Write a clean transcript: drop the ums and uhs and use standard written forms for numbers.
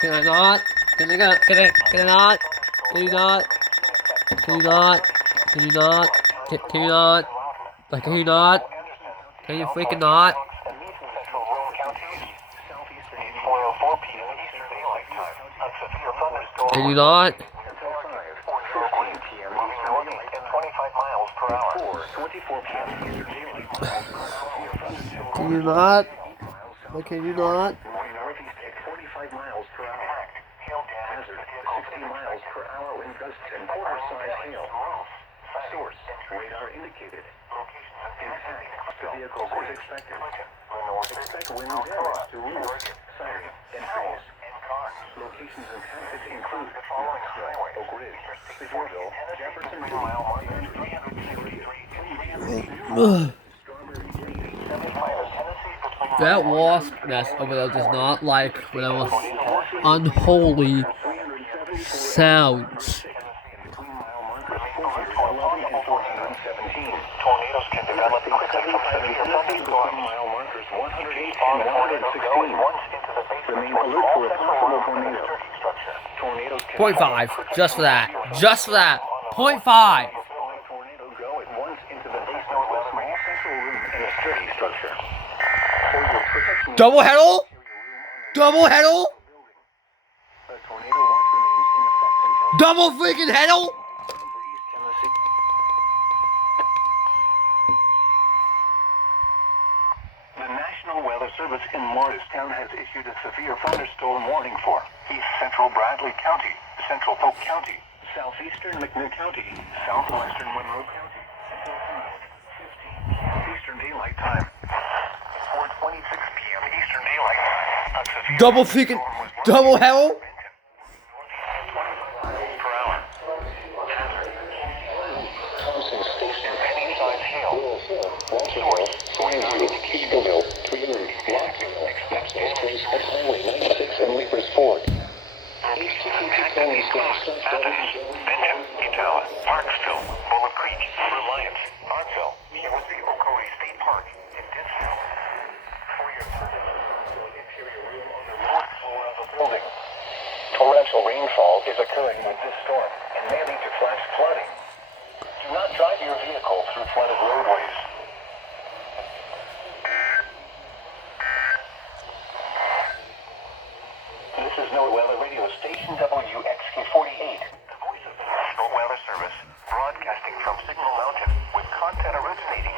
Can I not? Can I not? Can I not? Can you not? Can you not? Can you not? Can you not? Like, can you not? Can you freaking not? Can you not? Can you not? Like, can you not? Northeast at 45 miles per hour. Hazard, 60 miles per hour wind gusts and quarter-size hail. Source, radar indicated. Impact, the vehicles is expected. Expect wind damage to roof, siding, and trees. Locations impacted include Knoxville, Oak Ridge, Sevierville, Jeffersonville, That wasp nest over there does not like whatever unholy sounds. Tornadoes can develop quickly from severe thunderstorms. Mile markers 108 and 116. Remain alert for a possible tornado. Tornadoes can 0.5. Just for that. Just for that. 0.5. tornado go at once into the basement of a small central room in a sturdy structure. For your protection, Double heddle? Double heddle? a tornado watch remains in effect until Double freaking heddle? for East Tennessee. The National Weather Service in Morristown has issued a severe thunderstorm warning for East Central Bradley County, Central Polk County, Southeastern McNitt County, Southwestern Monroe County, until 5:15 Eastern Daylight Time. 4:26 p.m. Eastern Daylight Time. A severe Double freaking double heddle? per hour. Thompson Station, any size hail. Source, Keebleville, Tweeling, Lockville, Express Highway 96 and Leapers Ford. Benton, Utah, Parksville, Bullet Creek, Reliance, Artville, USC Ocoee State Park, and Dinsdale. For your interior room on the north floor of a building. Torrential rainfall is occurring with this storm and may lead to flash flooding. Do not drive your vehicle through flooded roadways. This is NOAA Weather Radio Station WXK48, the voice of the National Weather Service, broadcasting from Signal Mountain with content originating